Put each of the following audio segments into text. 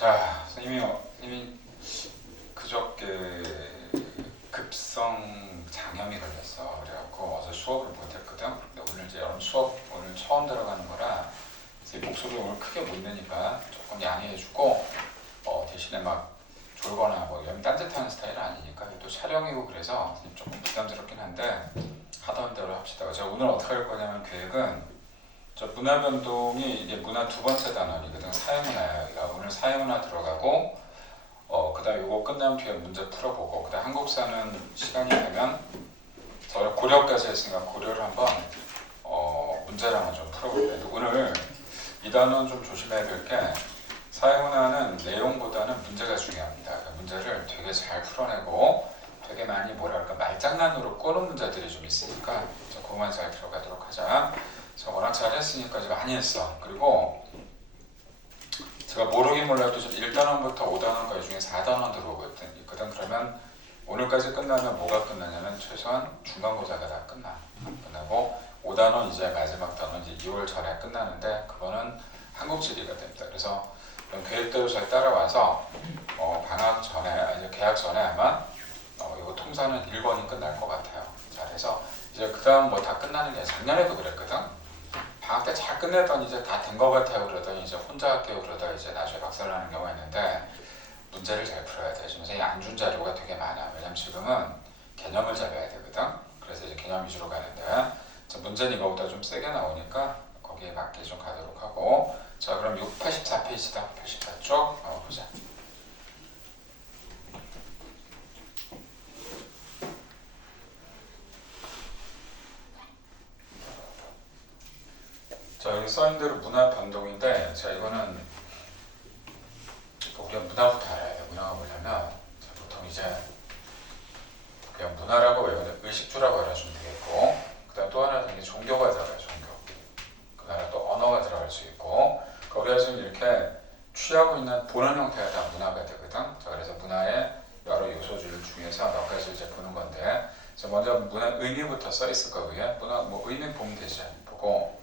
자, 선생님이 그저께 급성 장염이 걸렸어. 그래갖고 어제 수업을 못했거든. 근데 오늘 이제 여름 수업 오늘 처음 들어가는 거라 제 목소리 오늘 크게 못 내니까 조금 양해해주고 대신에 막 졸거나 뭐 이런 딴짓하는 스타일은 아니니까 또 촬영이고 그래서 조금 부담스럽긴 한데 하던 대로 합시다. 제가 오늘 어떻게 할 거냐면 계획은 저 문화변동이 이게 문화 두 번째 단원이거든. 사회문화가 오늘 사회문화 들어가고 그다음 요거 끝나면 뒤에 문제 풀어보고 그다음 한국사는 시간이 되면 저 고려까지 했으니까 고려를 한번 문제를 한번 좀 풀어볼게요. 오늘 이 단원 좀 조심해야 될 게 사회문화는 내용보다는 문제가 중요합니다. 그러니까 문제를 되게 잘 풀어내고 되게 많이 뭐랄까 말장난으로 꼬는 문제들이 좀 있으니까 그것만 잘 들어가도록 하자. 저 워낙 잘했으니까 이제 많이 했어. 그리고 제가 모르긴 몰라도 1단원부터 5단원까지 중에 4단원 들어오거든. 그러면 오늘까지 끝나면 뭐가 끝나냐면 최소한 중간고사가 다 끝나고 5단원 이제 마지막 단원 이제 2월 전에 끝나는데 그거는 한국지리가 됩니다. 그래서 이런 계획대로 잘 따라와서 방학 전에 이제 개학 전에 아마 이거 통사는 1번이 끝날 것 같아요. 잘해서 이제 그 다음 뭐 다 끝나는 게 작년에도 그랬거든. 방학 때 잘 끝내더니 이제 다 된 것 같아요. 그러더니 이제 혼자 할게요. 그러다 이제 나중에 박살나는 경우가 있는데 문제를 잘 풀어야 돼. 지금 선생님이 안 준 자료가 되게 많아. 왜냐면 지금은 개념을 잡아야 되거든. 그래서 이제 개념 위주로 가는데 문제는 이거보다 좀 세게 나오니까 거기에 맞게 좀 가도록 하고 자 그럼 84페이지다. 84쪽 보자. 자 여기 써있는 대로 문화 변동인데 자 이거는 우리가 문화부터 알아야 돼. 문화가 뭐냐면 보통 이제 그냥 문화라고 외우는 의식주라고 알아주면 되겠고 그 다음 또 하나 는 종교가 들어가요. 종교. 그 다음에 또 언어가 들어갈 수 있고 우리가 지금 이렇게 취하고 있는 보는 형태가 다 문화가 되거든. 자 그래서 문화의 여러 요소들 중에서 몇 가지 이제 보는 건데 자 먼저 문화 의미부터 써 있을 거 위에 문화 뭐 의미 보면 되지. 보고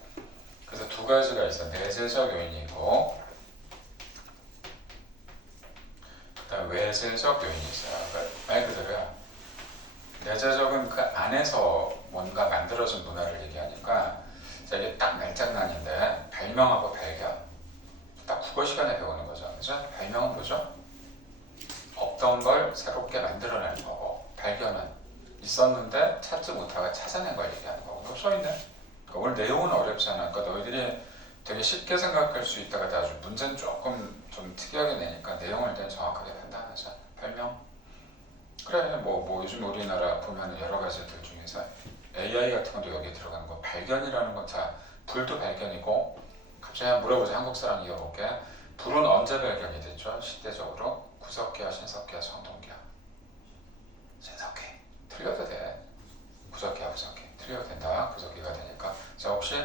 그래서 두 가지가 있어. 내재적 요인이 있고 그다음 외재적 요인이 있어요. 그러니까 말 그대로야. 내재적은 그 안에서 뭔가 만들어진 문화를 얘기하니까 이게 딱 말장난인데 발명하고 발견 딱 국어 시간에 배우는 거죠. 그죠? 발명은 뭐죠? 없던 걸 새롭게 만들어내는 거고 발견은 있었는데 찾지 못하고 찾아낸 걸 얘기하는 거고 이거 써있네. 그러니까 오늘 내용은 어렵지 않아. 그러니까 너희들이 되게 쉽게 생각할 수 있다가 아주 문제는 조금 좀 특이하게 내니까 내용을 일단 정확하게 판단하자. 발명? 그래 뭐 요즘 우리나라 보면 여러 가지들 중에서 AI 같은 것도 여기 들어가는 거 발견이라는 건 자 불도 발견이고 갑자기 한번 물어보자. 한국 사람 이어볼게. 불은 언제 발견이 됐죠? 시대적으로 구석기와 신석기와 청동기와 신석기 틀려도 돼. 구석기와 구석기 틀려도 된다. 구석기가 되니까 자 혹시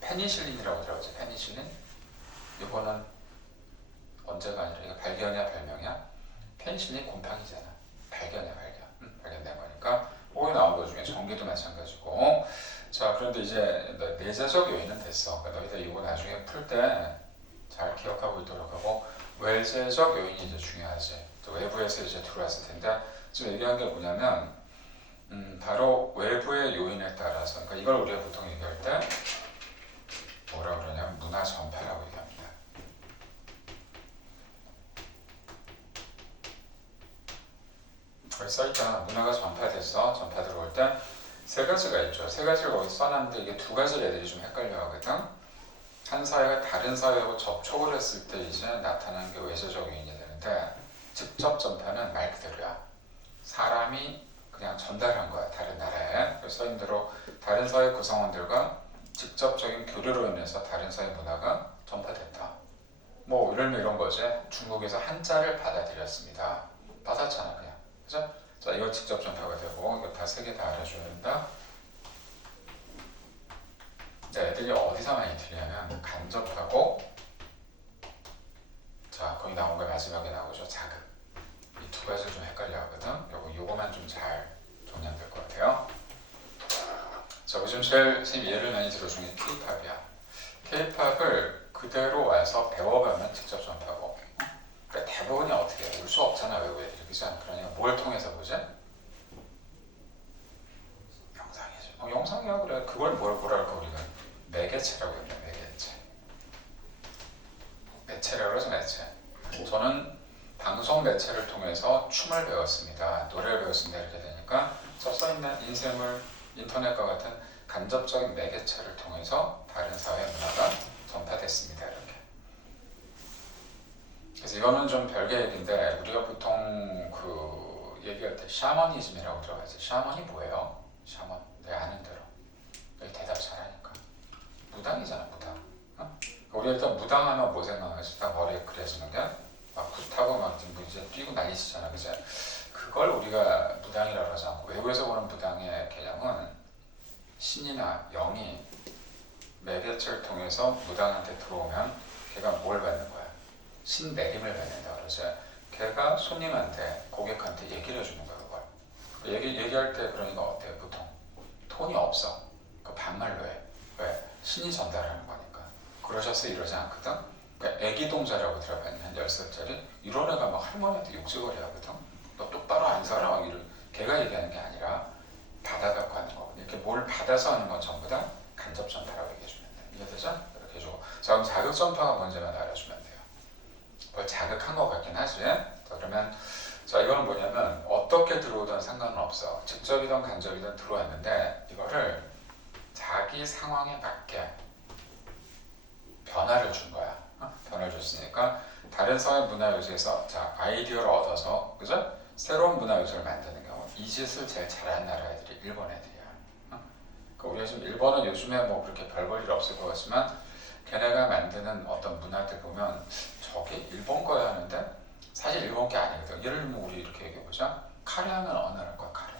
페니실린이라고 들어봤지? 페니실린? 이거는 언제가 아니라 이거 발견이야 발명이야? 페니실린 곰팡이잖아. 발견이야 발견. 발견된 거니까 오이 나온 것 중에 전기도 마찬가지고 자 그런데 이제 내재적 요인은 됐어. 그러니까 너희들 이거 나중에 풀 때 잘 기억하고 있도록 하고 외재적 요인이 이제 중요하지. 또 외부에서 이제 들어왔을 텐데 지금 얘기한 게 뭐냐면 바로 외부의 요인에 따라서 그러니까 이걸 우리가 보통 얘기할 때 뭐라 그러냐면 문화 전파라고 얘기합니다. 거기 써있잖아. 문화가 전파됐어. 전파 들어올 때 세 가지가 있죠. 세 가지를 거기 써놨는데 이게 두 가지를 애들이 좀 헷갈려 하거든. 한 사회가 다른 사회하고 접촉을 했을 때 이제 나타나는 게 외재적 요인이 되는데 직접 전파는 말 그대로야. 사람이 그냥 전달한 거야. 다른 나라에. 그래서 써있는 대로 다른 사회 구성원들과 직접적인 교류로 인해서 다른 사회 문화가 전파됐다. 뭐 이런 거지. 중국에서 한자를 받아들였습니다. 받았잖아 그냥. 그죠? 자 이거 직접 전파가 되고 이거 다 세 개 다 알아줘야 된다. 애들이 어디서 많이 틀리냐면 간접하고 자 거기 나온 거 마지막에 나오죠. 자극. 이 두 가지를 좀 헷갈려 하거든. 요거만 좀 잘 정리하면 될 것 같아요. 자 요즘 제일 선생님 예를 많이 들어준 게 K-팝이야. K-팝을 그대로 와서 배워가면 직접 전파고. 그러니까 대부분이 어떻게 해? 올 수 없잖아, 외국 애들이. 그죠? 그러니까 뭘 통해서 보지? 영상이지. 영상이야. 그래. 그걸 뭐라 할까, 우리가? 매개체라고 합니다. 매개체. 매체라고 해서 매체. 저는 방송 매체를 통해서 춤을 배웠습니다. 노래를 배웠습니다. 이렇게 되니까 써있는 인쇄물, 인터넷과 같은 간접적인 매개체를 통해서 다른 사회 문화가 전파됐습니다. 이렇게. 그래서 이거는 좀 별개 얘기인데 우리가 보통 그 얘기할 때 샤머니즘이라고 들어가죠. 샤머니 뭐예요? 샤먼. 내 아는 대로. 내 대답 잘하니까. 무당이잖아, 무당. 어? 우리 일단 무당하면 뭐 생각하지? 딱 머리에 그려지는 게 막 굿하고 막 이제 뛰고 난리치잖아, 그죠? 그걸 우리가 무당이라고 하지 않고 외국에서 보는 무당의 개념은 신이나 영이 매개체를 통해서 무당한테 들어오면 걔가 뭘 받는 거야? 신 내림을 받는다. 그래서 걔가 손님한테, 고객한테 얘기를 해주는 거야, 그걸. 얘기할 때 그러니까 어때요? 보통 톤이 없어. 그 반말로 해. 왜? 신이 전달하는 거니까. 그러셔서 이러지 않거든. 그러니까 애기 동자라고 들어봤니? 한 10살짜리? 이런 애가 막 할머니한테 욕지거리 하거든. 너 똑바로 안 살아? 막 걔가 얘기하는 게 아니라 받아갖고 하는 거. 이렇게 뭘 받아서 하는 건 전부 다 간접 전파라고 얘기해주면 돼. 이해되죠? 이렇게 해주고. 자, 그럼 자극 전파가 뭔지만 알아주면 돼요. 뭘 자극한 것 같긴 하지. 자, 그러면 자, 이거는 뭐냐면 어떻게 들어오든 상관은 없어. 직접이든 간접이든 들어왔는데 이거를 자기 상황에 맞게 변화를 준 거야. 변화를 줬으니까 다른 사회 문화 요소에서 자, 아이디어를 얻어서, 그죠? 새로운 문화 요소를 만드는 경우 이 짓을 제일 잘하는 나라 애들이 일본 애들이야. 그러니까 우리가 지금 일본은 요즘에 뭐 그렇게 별 볼 일 없을 것 같지만 걔네가 만드는 어떤 문화들 보면 저게 일본 거야 하는데 사실 일본 게 아니거든. 예를 들면 우리 이렇게 얘기해보자. 카레 하면 어느 나라 거야, 카레?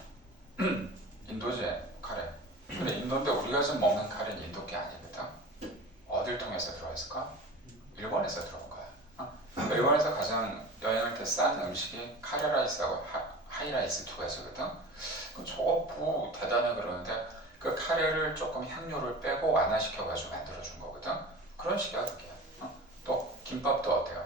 인도지, 카레. 근데 인도인데 우리가 지금 먹는 카레는 인도 게 아니거든. 어딜 통해서 들어왔을까? 일본에서 들어온 거야. 그러니까 일본에서 가장 여행할 때 싼 음식이 카레라이스하고 하이라이스 두 가지거든. 그럼 저거 뭐 대단해 그러는데 그 카레를 조금 향료를 빼고 완화시켜가지고 만들어준 거거든. 그런 식이야 그게. 또 김밥도 어때요?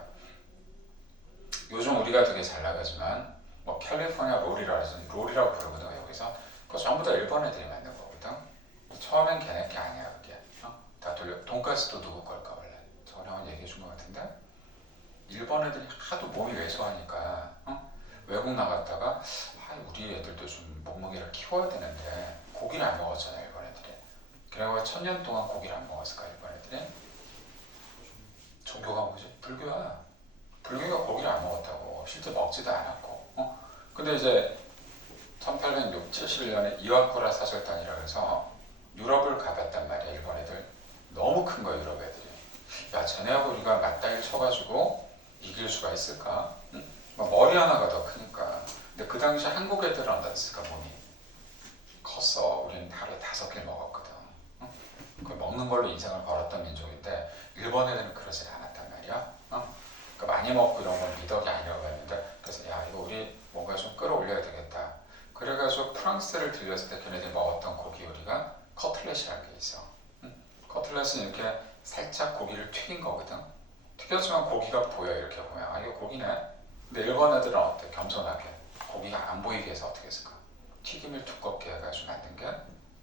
요즘 우리가 되게 잘 나가지만 뭐 캘리포니아 롤이라고 부르거든 여기서. 그거 전부 다 일본 애들이 만든 거거든. 처음엔 걔네 게 아니야 그게. 다 돌려. 돈가스도 누구 걸까 원래? 저번에 한번 얘기해 준 것 같은데 일본 애들이 하도 몸이 왜소하니까 외국 나갔다가 우리 애들도 좀 몸무게를 키워야 되는데 고기를 안 먹었잖아요 일본 애들이. 그래서 1000년 동안 고기를 안 먹었을까 일본 애들이? 종교가 뭐지? 불교야. 불교가 고기를 안 먹었다고. 실제 먹지도 않았고. 근데 이제 1860, 71년에 이와쿠라 사절단이라고 해서 유럽을 가봤단 말이야 일본 애들. 너무 큰 거야 유럽 애들이. 야 쟤네하고 우리가 맞다일 쳐가지고 이길 수가 있을까? 응? 머리 하나가 더 크니까. 근데 그 당시 한국 애들은 어땠을까 몸이? 컸어. 우리는 하루에 5개 먹었거든. 응? 그 먹는 걸로 인생을 걸었던 민족인데 일본 애들은 그러지 않았단 말이야. 그러니까 많이 먹고 이런 건 미덕이 아니라고 했는데 그래서 야 이거 우리 뭔가 좀 끌어올려야 되겠다. 그래가지고 프랑스를 들렸을 때 걔네들이 먹었던 고기 요리가 커틀렛이라는 게 있어. 커틀렛은 이렇게 살짝 고기를 튀긴 거거든. 튀겼지만 고기가 보여 이렇게 보면 이거 고기네. 근데 일본 애들은 어때? 겸손하게 고기가 안 보이게 해서 어떻게 했을까? 튀김을 두껍게 해가지고 만든 게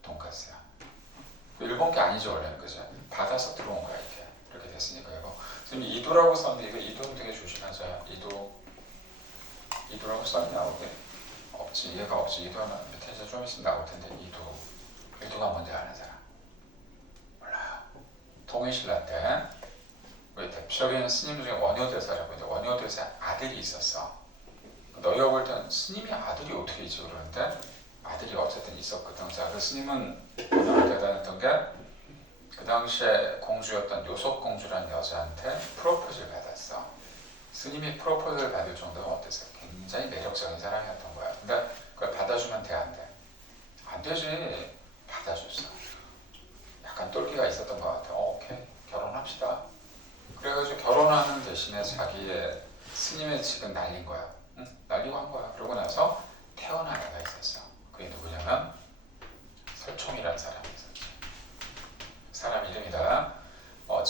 돈가스야. 일본 게 아니죠 원래는. 그죠? 받아서 들어온 거야 이렇게 됐으니까. 이거 지금 이도라고 썼는데 이거 이도는 되게 조심하자. 이도라고 썼냐 우리? 없지. 얘가 없지. 이도하면 밑에 이제 좀 있으면 나올 텐데 이도가 뭔지 아는 사람? 몰라요. 통일신라 때 우리 대표적인 스님 중에 원효대사라고 이제 원효대사 아들이 있었어. 너희가 볼 땐 스님이 아들이 어떻게 있지 그러는데 아들이 어쨌든 있었거든. 자, 그 스님은 얼마나 대단했던 게 그 당시에 공주였던 요속공주라는 여자한테 프로포즈를 받았어. 스님이 프로포즈를 받을 정도가 어땠어? 굉장히 매력적인 사람이었던 거야. 근데 그걸 받아주면 돼, 안 돼? 안 되지. 받아줬어. 약간 똘끼가 있었던 것 같아. 오케이, 결혼합시다. 그래가지고 결혼하는 대신에 자기의 스님의 집은 날린 거야. 응? 날리고 한 거야. 그러고 나서 태어난 애가 있었어. 그게 누구냐면 설총이라는 사람이 있었지. 사람 이름이다.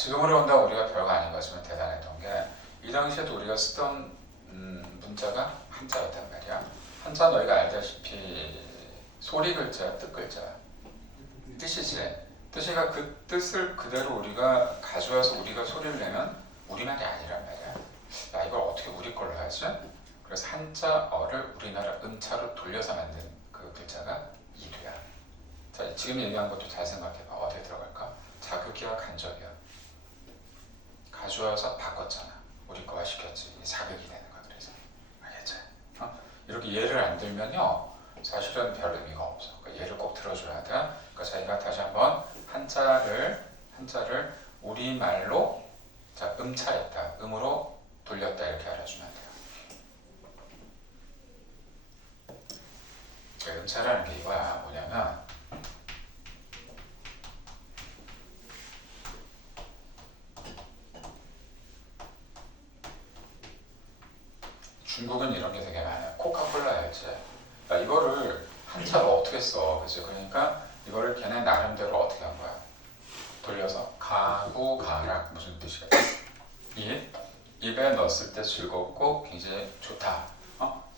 지금으로 본다면 우리가 별거 아닌 것이면 대단했던 게 이 당시에도 우리가 쓰던 문자가 한자였단 말이야. 한자 너희가 알다시피 소리 글자야, 뜻 글자야. 뜻이지. 뜻이가 그 뜻을 그대로 우리가 가져와서 우리가 소리를 내면 우리말이 아니란 말이야. 야, 이걸 어떻게 우리 걸로 하지? 그래서 한자어를 우리나라 음자로 돌려서 만든 그 글자가 이두야. 자, 지금 얘기한 것도 잘 생각해봐. 어디에 들어갈까? 자극이야, 간접이야. 가져와서 바꿨잖아. 우리 거화 시켰지. 자극이 되는 거야. 그래서 알겠지? 이렇게 예를 안 들면요, 사실은 별 의미가 없어. 그러니까 예를 꼭 들어줘야 돼. 그러니까 저희가 다시 한번 한자를 우리말로 자 음차했다, 음으로 돌렸다 이렇게 알아주면 돼요. 음차라는 게 이거야. 뭐냐면 중국은 이런 게 되게 많아요. 코카콜라 알지? 이거를 한자로 어떻게 써? 그치? 그러니까 이거를 걔네 나름대로 어떻게 한 거야? 돌려서 가구 가락 무슨 뜻이야? 입에 넣었을 때 즐겁고 굉장히 좋다.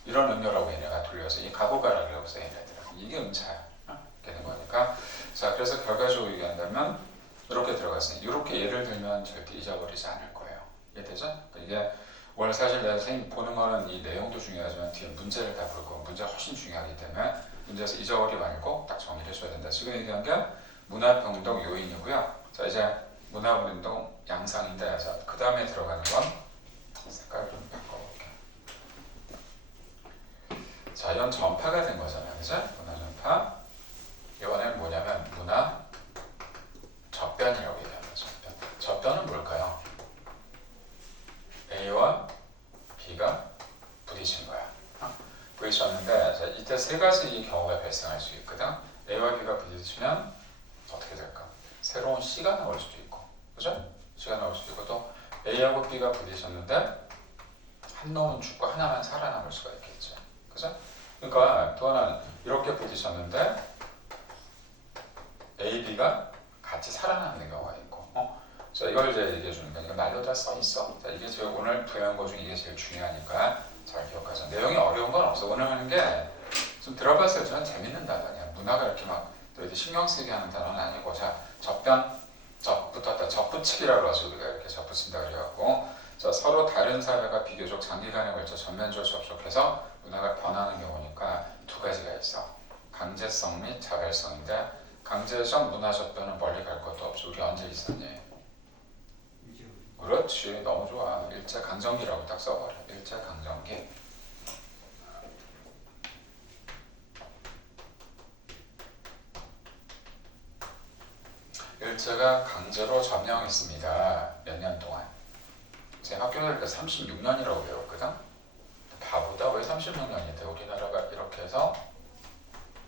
이런 의미라고 얘네가 돌려서 이 가구 가락이라고 써 얘네들. 이게 음차야. 이렇게 된 거니까. 자, 그래서 결과적으로 얘기한다면 이렇게 들어갔으니 이렇게 예를 들면 절대 잊어버리지 않을 거예요. 이해되죠? 이게 원래 사실 내가 선생님 보는 거는 이 내용도 중요하지만 뒤에 문제를 다 볼 거고 문제가 훨씬 중요하기 때문에 문제에서 잊어버리지 말고 딱 정리를 해줘야 된다. 지금 얘기한 게 문화평등 요인이고요. 자, 이제 문화운동 양상인데, 자, 그 다음에 들어가는 건 색깔을 좀 바꿔볼게. 자, 이건 전파가 된 거잖아요. 그죠? 문화 전파. 이번에는 뭐냐면 문화 접변이라고 얘기합니다. 접변. 접변은 뭘까요? A와 B가 부딪힌 거야. 부딪혔는데, 자, 이때 세 가지 경우가 발생할 수 있거든. A와 B가 부딪히면 어떻게 될까? 새로운 C가 나올 수도 있고, 그죠? C가 나올 수도 있고, 또 A하고 B가 부딪혔는데 한 놈은 죽고 하나만 살아남을 수가 있겠죠, 그죠? 그러니까 또 하나는 이렇게 부딪혔는데 A, B가 같이 살아남는 경우가 있고, 자, 이걸 이제 얘기해 주는 거니까 말로 다 써 있어. 자, 이게 제가 오늘 배운 거 중에 이게 제일 중요하니까 잘 기억하자. 내용이 어려운 건 없어. 오늘 하는 게 좀 들어봤어요. 저는 재밌는 단어냐. 문화가 이렇게 막 이렇게 신경 쓰게 하는 단어는 아니고, 자, 접변, 접붙었다, 접붙이기라고 하죠. 우리가 이렇게 접붙인다 그래갖고, 자, 서로 다른 사회가 비교적 장기간에 걸쳐 전면적으로 접촉해서 문화가 변하는 경우니까 두 가지가 있어. 강제성 및 자발성인데, 강제적 문화 접변은 멀리 갈 것도 없어. 우리 언제 있었니? 그렇지, 너무 좋아. 일제 강점기라고 딱 써버려. 일제 강점기. 일제가 강제로 점령했습니다. 몇 년 동안. 제 학교 다닐 때 36년이라고 배웠거든. 바보다. 왜 36년이 돼? 우리나라가 이렇게 해서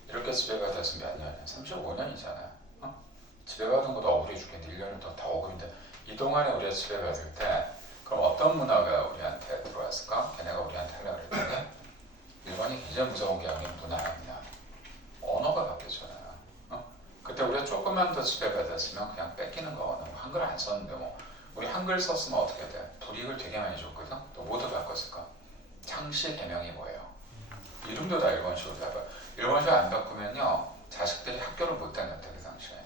이렇게 지배가 돼서 몇 년이야? 35년이잖아. 지배받은 것도 억울해 죽겠는데 1년은 더 억울인데, 이 동안에 우리가 지배받을 때 그럼 어떤 문화가 우리한테 들어왔을까? 걔네가 우리한테 하려고 그랬더니 일본이 굉장히 무서운 게 아닌 문화입니다. 언어가 바뀌었잖아. 그때 우리가 조금만 더 지배받았으면 그냥 뺏기는 거거든. 한글 안 썼는데 뭐 우리 한글 썼으면 어떻게 돼? 불이익을 되게 많이 줬거든. 또 뭐도 바꿨을까? 창씨 개명이 뭐예요? 이름도 다 일본식으로 다 봐. 일본식 안 바꾸면요 자식들이 학교를 못 다녔대 그 당시에.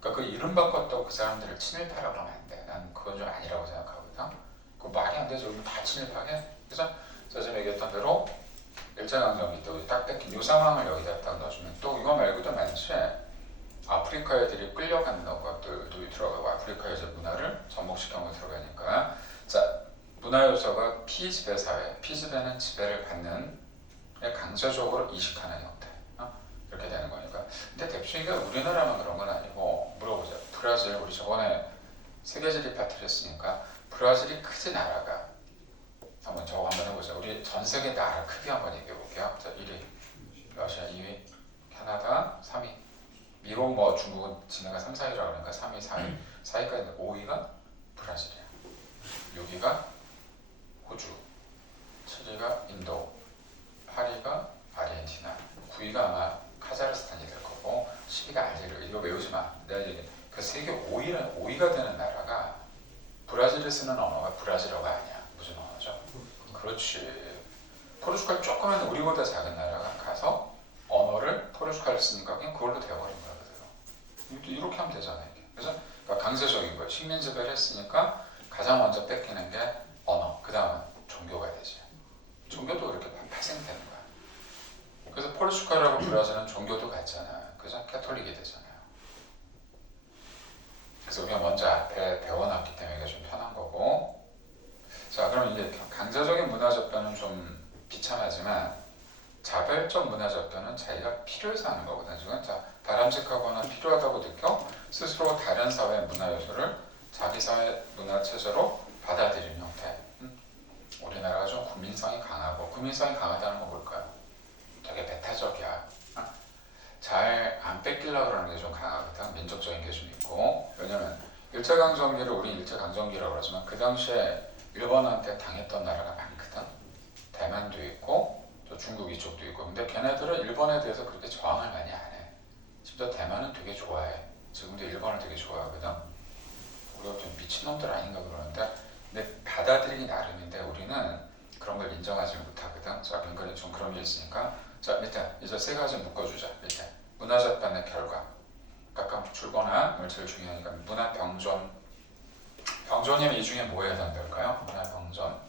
그러니까 그 이름 바꿨다고 그 사람들을 친일파라고 그러면 안 돼. 난 그건 좀 아니라고 생각하거든. 그 말이 안 되죠. 우리 다 친일파게. 그래서 제가 얘기했던 대로 일제강점기 때 우리 딱 뺏긴 이 상황을 여기다 딱 넣어주면, 또 이거 말고도 많지. 아프리카 애들이 끌려가는 것들도 들어가고, 아프리카 애들 문화를 접목시켜서 들어가니까, 자, 문화 요소가 피지배 사회, 피지배는 지배를 받는 강제적으로 이식하는 형태, 이렇게 되는 거니까. 근데 대표적인 우리나라만 그런 건 아니고, 물어보자. 브라질, 우리 저번에 세계지리 파트를 했으니까 브라질이 크지 나라가. 한번 저거 한번 해보자. 우리 전 세계 나라 크게 한번 얘기해 볼게요. 자, 1위 러시아, 2위 캐나다, 3위 미국, 뭐 중국은 지네가 3, 4위라고 그러니까 3위, 4위, 4위까지 5위가 브라질이야. 6위가 호주, 7위가 인도, 8위가 아르헨티나, 9위가 아마 카자흐스탄이 될 거고, 10위가 알제리. 이거 외우지 마. 내가 얘기 그 세계 5위가 되는 나라가 브라질이 쓰는 언어가 브라질어가 아니야. 무슨 언어죠? 그렇지. 포르투갈 조그만 우리보다 작은 나라가 가서 언어를 포르투갈을 쓰니까 그냥 그걸로 되어버린 거야 그대로. 이렇게 하면 되잖아 이게. 그래서 그러니까 강제적인 거예요. 식민지배를 했으니까 가장 먼저 뺏기는 게 언어. 그 다음은 종교가 되지. 종교도 이렇게 파생되는 거야. 그래서 포르투갈하고 브라질은 종교도 같잖아. 그죠? 캐톨릭이 되잖아요. 그래서 우리가 먼저 앞에 배워놨기 때문에 이게 좀 편한 거고. 자, 그럼 이제 강제적인 문화 접변은 좀 비참하지만 자발적 문화 접견은 자기가 필요해서 하는 거거든. 지금 자, 바람직하거나 필요하다고 느껴 스스로 다른 사회 문화 요소를 자기 사회 문화 체제로 받아들이는 형태. 우리나라가 좀 국민성이 강하고, 국민성이 강하다는 건 뭘까요? 되게 배타적이야. 잘 안 뺏기려고 그러는 게 좀 강하거든. 민족적인 게 좀 있고. 왜냐면 일제강점기를 우리 일제강점기라고 그러지만 그 당시에 일본한테 당했던 나라가 많거든. 대만도 있고 또 중국 이쪽도 있고. 근데 걔네들은 일본에 대해서 그렇게 저항을 많이 안 해. 심지어 대만은 되게 좋아해. 지금도 일본을 되게 좋아하거든. 우리가 좀 미친놈들 아닌가 그러는데, 근데 받아들이기 나름인데 우리는 그런 걸 인정하지 못하거든. 자, 그러니까 좀 그런 게 있으니까. 자, 밑에 이제 세 가지 묶어주자. 밑에 문화적 반의 결과. 각각 줄거나 뭘 제일 중요하니까 문화 병존. 병존이면 이 중에 뭐 해당될까요? 문화 병존.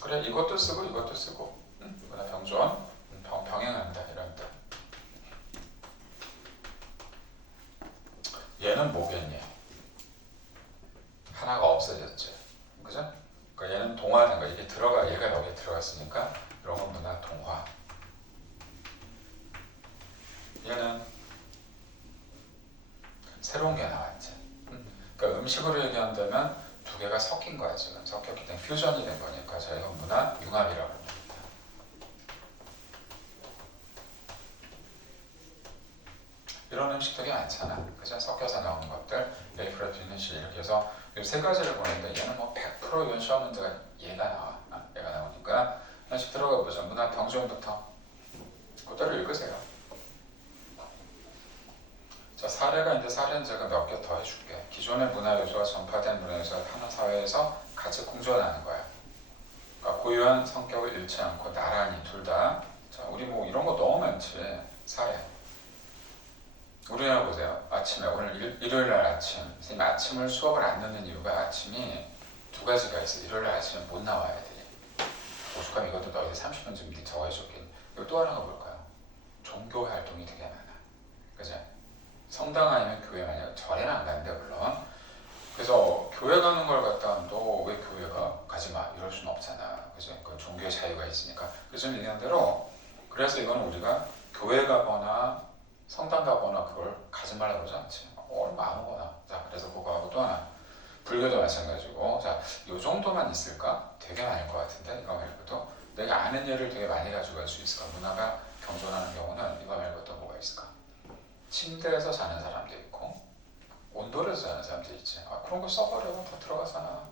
그래, 이것도 쓰고 이것도 쓰고. 문화 병존. 병행한다 이런 뜻. 얘는 뭐겠니? 하나가 없어졌지. 그죠? 그러니까 얘는 동화된 거. 이게 들어가, 얘가 여기에 들어갔으니까 이런 건 문화 동화. 얘는 새로운 게 나왔지. 그러니까 음식으로 얘기한다면 두 개가 섞인 거야 지금. 섞였기 때문에 퓨전이 된 거니까 저희가 문화 융합이라고 합니다. 이런 음식 되게 많잖아. 그죠? 섞여서 나오는 것들. 베이프라피니시 이렇게 해서 이 세 가지를 보는데 얘는 뭐 100% 이런 시험 문제가 얘가 나와. 얘가 나오니까 하나씩 들어가 보자. 문화 병존부터 그대로 읽으세요. 자, 사례가 있는데 사례는 제가 몇 개 더 해줄게. 기존의 문화 요소와 전파된 문화 요소가 하나 사회에서 같이 공존하는 거야. 그러니까 고유한 성격을 잃지 않고 나란히 둘 다. 자, 우리 뭐 이런 거 너무 많지. 사례. 우리나라 보세요. 아침에 오늘 일요일 날 아침. 선생님 아침을 수업을 안 듣는 이유가 아침이 두 가지가 있어. 일요일 날 아침에 못 나와 애들이. 오죽하면 이것도 너희들 30분 좀 적어줬겠니. 그리고 또 하나가 뭘까요? 종교 활동이 되게 많아. 그죠? 성당 아니면 교회 만약 절에는 안 가는데 물론. 그래서 교회 가는 걸 갖다 너 왜 교회가 가지 마 이럴 수는 없잖아. 그죠? 그 종교의 자유가 있으니까. 그래서 좀 얘기한 대로 그래서 이거는 우리가 교회 가거나 성당 가거나 그걸 가지 말라고 그러지 않지. 얼마 아무거나. 자, 그래서 그거하고 또 하나. 불교도 마찬가지고. 자, 요 정도만 있을까? 되게 많을 것 같은데 이거 말고도 내가 아는 예를 되게 많이 가지고 갈 수 있을까? 문화가 경존하는 경우는 이거 말고 또 뭐가 있을까? 침대에서 자는 사람도 있고 온돌에서 자는 사람도 있지. 아, 그런 거 써버려. 다 들어가잖아.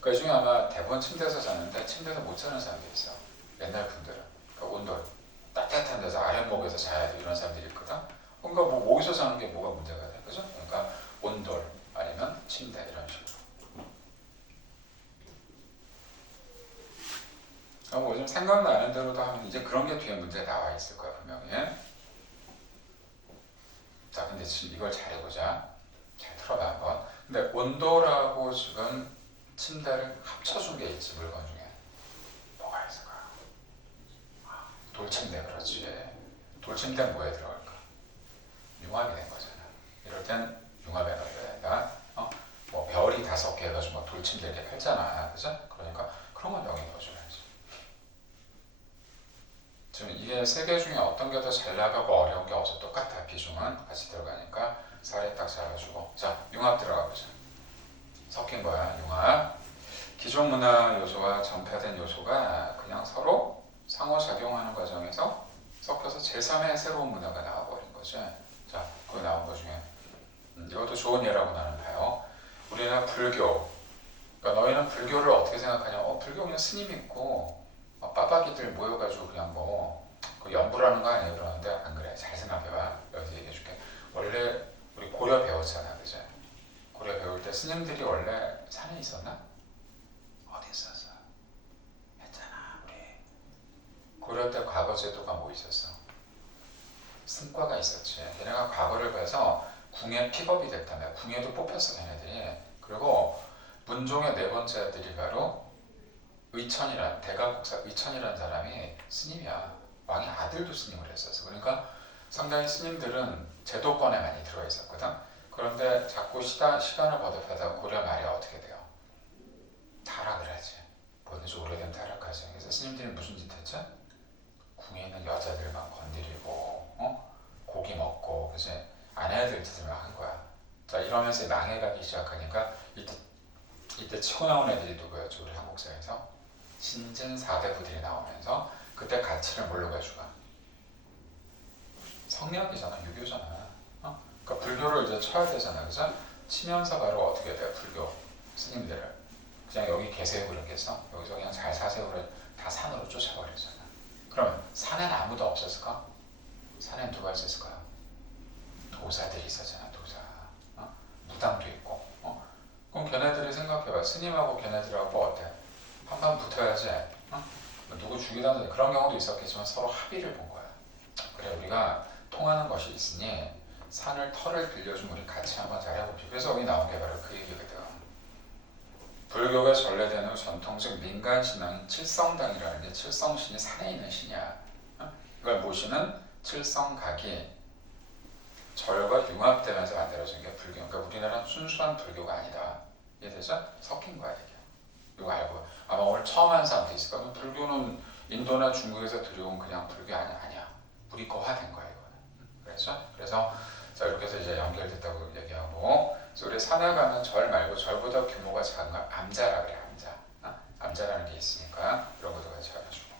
그러니까 이 중에 아마 대부분 침대에서 자는데 침대에서 못 자는 사람도 있어. 옛날 분들은. 그러니까 온돌. 따뜻한 데서 아랫목에서 자야 돼. 이런 사람들이 있거든. 그러니까 뭐 목에서 자는 게 뭐가 문제가 돼. 그죠? 그러니까 온돌 아니면 침대 이런 식으로. 뭐 좀 생각나는 대로도 하면 이제 그런 게 뒤에 문제 나와 있을 거야 분명히. 자, 근데 지금 이걸 잘 해보자. 잘 들어봐 한번. 근데 온도라고 지금 침대를 합쳐준 게 있지 물건 중에. 뭐가 있을까? 돌침대. 그렇지. 돌침대 뭐에 들어갈까? 융합이 된 거잖아. 이럴 땐 융합에 넣어야 된다. 뭐 별이 5개 해가지고 뭐 돌침대 이렇게 펼잖아. 그죠? 그러니까 그런 건 여기 넣어줘야지. 지금 이게 3개 중에 어떤 게 더 잘 나가고 어려운 게 어서 똑같아. 비중은 같이 들어가니까 사례 딱 잡아주고. 자, 융합 들어가 보자. 섞인 거야, 융합. 기존 문화 요소와 전파된 요소가 그냥 서로 상호작용하는 과정에서 섞여서 제3의 새로운 문화가 나와버린 거지. 자, 그거 나온 것 중에 이것도 좋은 예라고 나는 봐요. 우리는 불교. 그러니까 너희는 불교를 어떻게 생각하냐? 불교 그냥 스님 있고 빠박이들 모여가지고 그냥 뭐 그 연부라는 거 아니에요? 그러는데 안 그래. 잘 생각해봐. 여기서 얘기해줄게. 원래 우리 고려 배웠잖아, 그죠? 고려 배울 때 스님들이 원래 산에 있었나? 어디 있었어? 했잖아, 우리. 고려 때 과거 제도가 뭐 있었어? 승과가 있었지. 걔네가 과거를 봐서 궁에 픽업이 됐다며. 궁에도 뽑혔어, 걔네들이. 그리고 문종의 네 번째 아들이 바로 의천이란, 대가국사 의천이라는 사람이 스님이야. 왕의 아들도 스님을 했었어. 그러니까 상당히 스님들은 제도권에 많이 들어가 있었거든. 그런데 자꾸 시간을 거듭하다가 고려 말에 어떻게 돼요? 타락을 하지. 뭐든지 오래된 타락하지. 그래서 스님들이 무슨 짓 했지? 궁에 있는 여자들만 건드리고, 고기 먹고, 그지? 아내들 짓을 막 한 거야. 자, 이러면서 망해가기 시작하니까 이때 치고 나온 애들이 누구였죠? 우리 한국사에서 신진 4대 부들이 나오면서 그때 가치를 뭘로 가져가? 성리학이잖아, 유교잖아. 그러니까 불교를 이제 쳐야 되잖아, 그죠? 치면서 바로 어떻게 돼요? 불교 스님들을 그냥 여기 계세요 그러겠어? 여기서 그냥 잘 사세요 그래 다 산으로 쫓아버리잖아. 그러면 산엔 아무도 없었을까? 산엔 누가 있었을까요? 도사들이 있었잖아, 도사. 무당도 있고. 그럼 걔네들이 생각해봐. 스님하고 걔네들하고 어때? 한판 붙어야지. 누구 죽이다든지 그런 경우도 있었겠지만 서로 합의를 본 거야. 그래, 우리가 통하는 것이 있으니 산을 털을 빌려주면 우리 같이 한번 잘해봅시다. 그래서 여기 나온 게 바로 그 얘기거든. 불교가 전래된 후 전통적 민간신앙인 칠성당이라는 게 칠성신이 산에 있는 신이야. 이걸 모시는 칠성각이 절과 융합되면서 만들어진 게 불교. 그러니까 우리나라는 순수한 불교가 아니다. 이해되죠? 섞인 거야 이게. 이거 알고 아마 오늘 처음 하는 사람도 있을 거야. 불교는 인도나 중국에서 들여온 그냥 불교 아니야. 우리거화된 거야 이거는. 그래서 자 이렇게 해서 이제 연결됐다고 얘기하고, 그래서 우리 산에 가면 절 말고 절보다 규모가 작은 걸 암자라 그래. 암자. 암자라는 게 있으니까 이런 것도 같이 알아주고.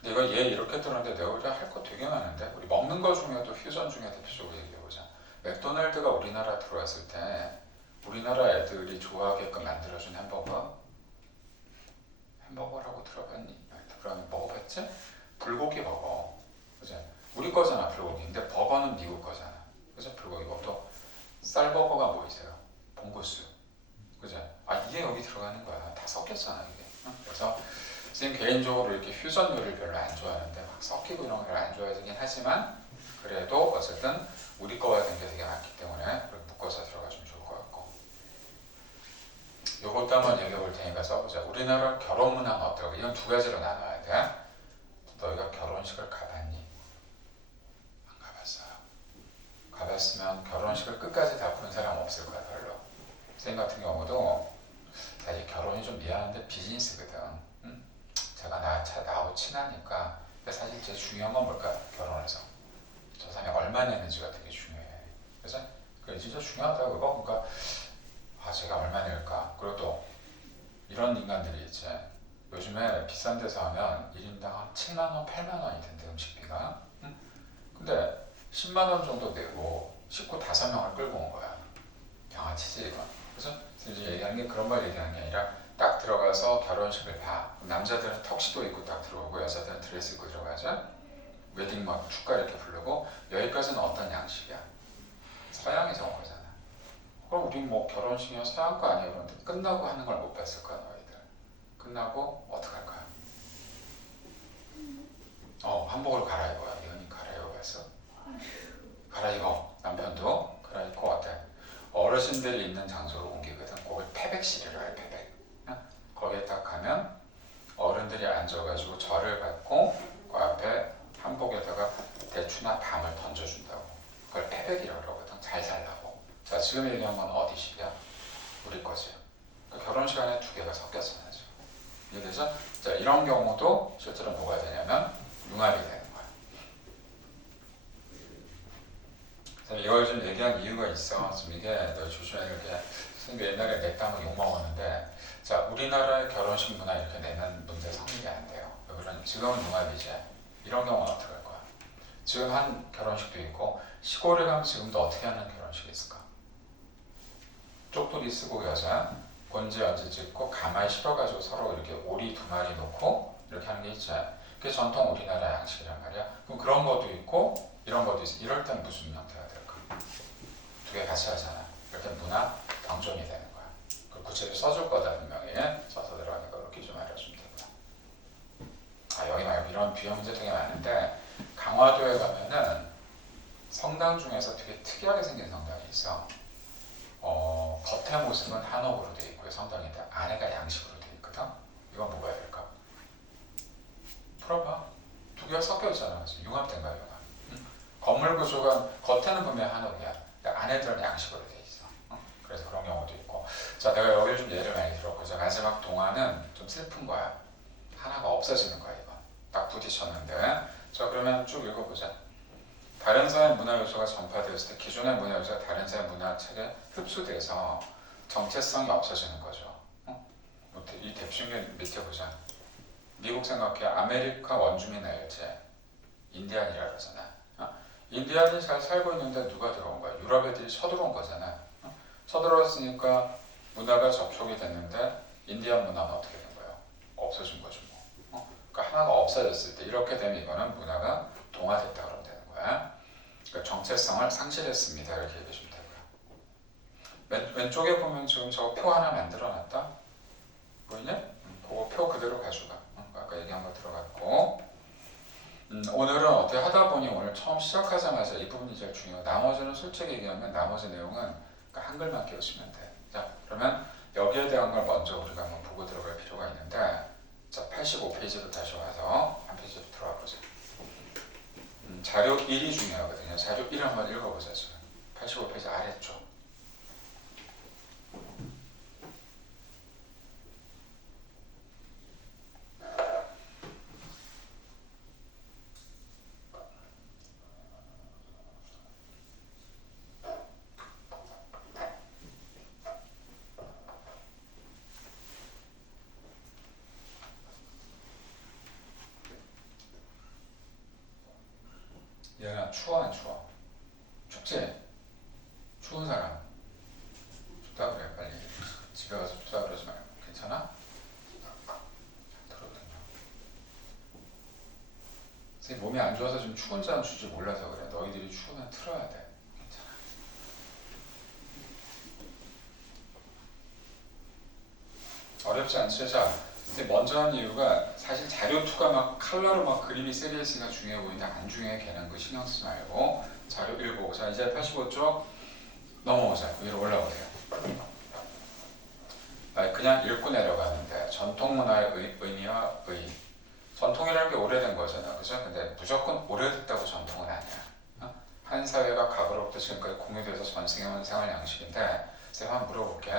근데 이거 얘 이렇게 들었는데 내가 우리가 할 거 되게 많은데, 우리 먹는 거 중에도 퓨전 중에 대표적으로 얘기해보자. 맥도날드가 우리나라 들어왔을 때 우리나라 애들이 좋아하게끔 만들어준 햄버거라고 들어봤니? 그럼 먹어봤지? 불고기 버거. 그죠? 우리 거잖아 불고기. 근데 버거는 미국 거잖아. 그죠? 불고기 버거. 또 쌀버거가 뭐 있어요? 봉구수. 그죠? 이게 여기 들어가는 거야. 다 섞였잖아 이게. 그래서 선생님 개인적으로 이렇게 퓨전 요리를 별로 안 좋아하는데 막 섞이고 이런 걸 별로 안 좋아하긴 하지만, 그래도 어쨌든 우리 거와 된 게 되게 많기 때문에 묶어서 들어가주면 좋을 것 같고. 요것도 한번 얘기해 볼 테니까 써보자. 우리나라 결혼 문화가 어떨까? 이건 두 가지로 나눠야 돼. 너희가 결혼식을 가봤니? 안 가봤어요. 가봤으면 결혼식을 끝까지 다 본 사람 없을 거야 별로. 선생님 같은 경우도 사실 결혼이 좀 미안한데 비즈니스거든. 제가 나하고 친하니까. 근데 사실 제일 중요한 건 뭘까? 결혼해서 저 사람이 얼마 내는지가 되게 중요해. 그래서 그게 진짜 중요하다고. 그러니까 제가 얼마 낼까? 그리고 또 이런 인간들이 있지. 요즘에 비싼 데서 하면 1인당 한 7만원, 8만원이 된대 음식비가. 근데 10만원 정도 내고 식구 5명을 끌고 온 거야. 양아치지 이건. 그래서 이제 얘기하는 게 그런 걸 얘기하는 게 아니라 딱 들어가서 결혼식을 봐. 남자들은 턱시도 입고 딱 들어오고 여자들은 드레스 입고 들어가자. 웨딩 막 축가 이렇게 부르고. 여기까지는 어떤 양식이야? 서양에서 온 거잖아. 그럼 우리 뭐 결혼식이면 서양 거 아니에요? 그런데 끝나고 하는 걸 못 봤을 거야 너희들. 끝나고 어떡할 거야? 한복을 갈아입어야. 이현이 갈아입어봤어? 갈아입어. 남편도 갈아입고 어때? 어르신들이 있는 장소로 옮기거든. 거기 패백실이라고 해. 패백. 거기에 딱 가면 어른들이 앉아가지고 절을 받고 그 앞에 한복에다가 대추나 밤을 던져준다고. 그걸 패백이라고 그러거든. 잘 살라고. 자, 지금 얘기한 건 어디식이야? 우리 거지. 그러니까 결혼식 안에 두 개가 섞였잖아요. 이해되죠? 자, 이런 경우도 실제로 뭐가 되냐면 융합이 되는 거야. 그래서 이걸 좀 얘기한 이유가 있어. 좀 이게 너 조심해야 될 게, 선생님 옛날에 냈다 하면 욕먹었는데, 자, 우리나라의 결혼식 문화 이렇게 내면 문제 성립이 안 돼요. 왜 그러냐면 지금은 융합이지. 이런 경우는 어떻게 할 거야? 지금 한 결혼식도 있고, 시골에 가면 지금도 어떻게 하는 결혼식이 있을까? 쪽돌이 쓰고 여자 본지 연지 찍고 가마에 실어가지고 서로 이렇게 오리 2마리 놓고 이렇게 하는 게 있지. 그게 전통 우리나라 양식이란 말이야. 그럼 그런 것도 있고, 이런 것도 있어. 이럴 땐 무슨 형태가 될까? 두 개 같이 하잖아. 이럴 땐 문화 병존이 되는 거야. 그 구체적으로 써줄 거다 분명히 써서 들어가니까 그렇게 좀 알아주면 되고요. 여기 말고 이런 비형 문제 되게 많은데 강화도에 가면은 성당 중에서 되게 특이하게 생긴 성당이 있어. 겉의 모습은 한옥으로 돼 있고요. 성당인데 안에가 양식으로 돼 있거든. 이건 뭐가 해야 될까? 풀어봐. 두 개가 섞여 있잖아. 융합된 거야, 융합. 건물 구조가 겉에는 분명 한옥이야. 근데 안에들은 양식으로 돼 있어. 그래서 그런 경우도 있고. 자, 내가 여기를 좀 예를 많이 들었고, 자, 마지막 동화는 좀 슬픈 거야. 하나가 없어지는 거야, 이거. 딱 부딪혔는데. 자, 그러면 쭉 읽어보자. 다른 사회의 문화 요소가 전파되었을 때 기존의 문화 요소가 다른 사회의 문화책에 흡수돼서 정체성이 없어지는 거죠. 이 대표적인 밑에 보자. 미국 생각해. 아메리카 원주민 알제 인디안이라 그러잖아. 인디안이 잘 살고 있는데 누가 들어온 거야? 유럽 애들이 쳐들어온 거잖아. 쳐들어왔으니까 문화가 접촉이 됐는데 인디안 문화는 어떻게 된 거예요? 없어진 거죠. 그러니까 하나가 없어졌을 때 이렇게 되면 이거는 문화가 동화됐다 그러면 되는 거야. 그러니까 정체성을 상실했습니다. 이렇게 얘기해 주면 되고요. 왼쪽에 보면 지금 저 표 하나 만들어놨다. 보이냐? 그거 표 그대로 가져가. 아까 얘기한 거 들어갔고. 오늘은 어떻게 하다 보니 오늘 처음 시작하자마자 이 부분이 제일 중요해요. 나머지는 솔직히 얘기하면 나머지 내용은 그러니까 한글만 끼우시면 돼. 자, 그러면 여기에 대한 걸 먼저 우리가 한번 보고 들어갈 필요가 있는데, 자, 85페이지로 다시 와서 한 페이지로 들어가 보자. 자료 1이 중요하거든요. 자료 1 한번 읽어보자. 지금 85페이지 아래쪽. 얘가 추워 안 추워? 춥지? 추운 사람 춥다 그래. 빨리 집에 가서 춥다 그러지 말고. 괜찮아? 들었더니 선생님 몸이 안 좋아서 좀 추운 잠 줄지 몰라서 그래. 너희들이 추우면 틀어야 돼. 괜찮아. 어렵지 않지? 자, 먼저 한 이유가 사실 자료 2가 막 컬러로 막 그림이 세게 있으니까 중요해 보이는데 안 중요해. 걔는 그 신경 쓰지 말고 자료 1 보고. 자, 이제 85쪽 넘어오자. 위로 올라오세요. 그냥 읽고 내려가는데 전통 문화의 의미와 의. 전통이라는 게 오래된 거잖아, 그죠? 근데 무조건 오래됐다고 전통은 아니야. 한 사회가 과거로부터 지금까지 공유돼서 전승해온 생활 양식인데, 제가 한번 물어볼게.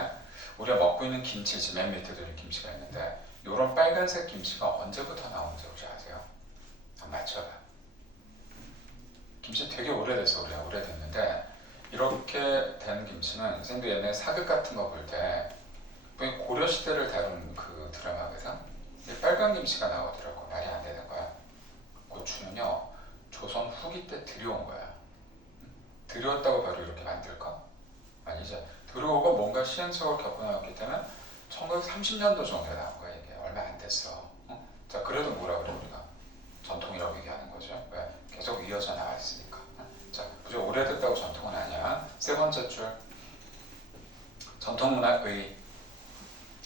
우리가 먹고 있는 김치지, 맨 밑에도 김치가 있는데, 요런 빨간색 김치가 언제부터 나온지 혹시 아세요? 한번 맞춰봐. 김치 되게 오래돼서 우리가 오래됐는데, 이렇게 된 김치는 선생님도 옛날에 사극 같은 거 볼 때 고려 시대를 다룬 그 드라마에서 빨간 김치가 나오더라고. 말이 안 되는 거야. 고추는요 조선 후기 때 들여온 거야. 들여왔다고 바로 이렇게 만들까? 아니죠. 들어오고 뭔가 시행착오를 겪고 나왔기 때문에 1930년도 정도에 나온 거야. 이게 얼마 안 됐어. 자, 그래도 뭐라 그래 우리가 전통이라고 얘기하는 거죠. 왜? 계속 이어져 나왔으니까. 자, 무조건 오래됐다고 전통은 아니야. 세 번째 줄. 전통문화의